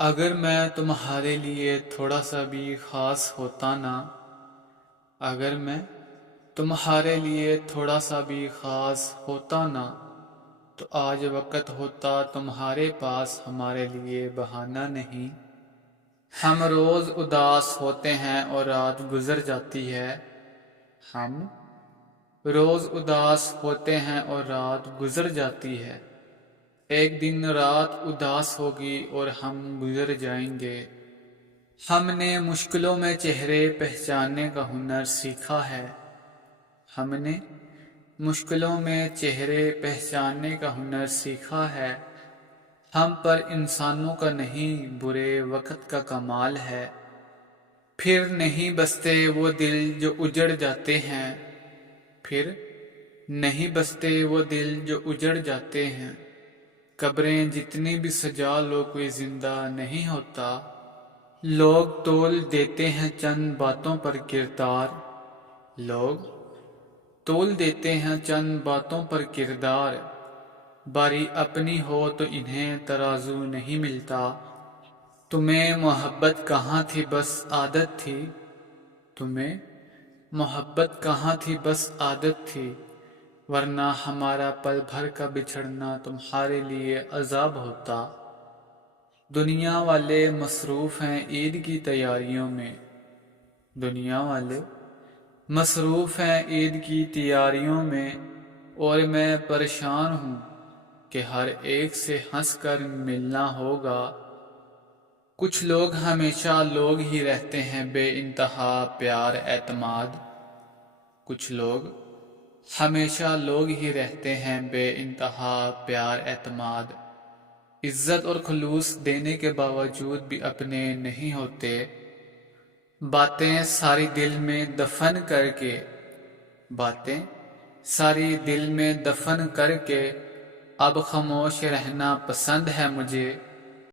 اگر میں تمہارے لیے تھوڑا سا بھی خاص ہوتا نا، اگر میں تمہارے لیے تھوڑا سا بھی خاص ہوتا نا، تو آج وقت ہوتا تمہارے پاس ہمارے لیے بہانہ نہیں۔ ہم روز اداس ہوتے ہیں اور رات گزر جاتی ہے، ہم روز اداس ہوتے ہیں اور رات گزر جاتی ہے، ایک دن رات اداس ہوگی اور ہم گزر جائیں گے۔ ہم نے مشکلوں میں چہرے پہچاننے کا ہنر سیکھا ہے، ہم نے مشکلوں میں چہرے پہچاننے کا ہنر سیکھا ہے۔ ہم پر انسانوں کا نہیں، برے وقت کا کمال ہے۔ پھر نہیں بستے وہ دل جو اجڑ جاتے ہیں، پھر نہیں بستے وہ دل جو اجڑ جاتے ہیں۔ قبریں جتنی بھی سجا لو کوئی زندہ نہیں ہوتا۔ لوگ تول دیتے ہیں چند باتوں پر کردار، لوگ تول دیتے ہیں چند باتوں پر کردار۔ باری اپنی ہو تو انہیں ترازو نہیں ملتا۔ تمہیں محبت کہاں تھی بس عادت تھی، تمہیں محبت کہاں تھی بس عادت تھی، ورنہ ہمارا پل بھر کا بچھڑنا تمہارے لیے عذاب ہوتا۔ دنیا والے مصروف ہیں عید کی تیاریوں میں، دنیا والے مصروف ہیں عید کی تیاریوں میں، اور میں پریشان ہوں کہ ہر ایک سے ہنس کر ملنا ہوگا۔ کچھ لوگ ہمیشہ لوگ ہی رہتے ہیں بے انتہا پیار اعتماد، کچھ لوگ ہمیشہ لوگ ہی رہتے ہیں بے انتہا پیار اعتماد، عزت اور خلوص دینے کے باوجود بھی اپنے نہیں ہوتے۔ باتیں ساری دل میں دفن کر کے، باتیں ساری دل میں دفن کر کے، اب خاموش رہنا پسند ہے مجھے۔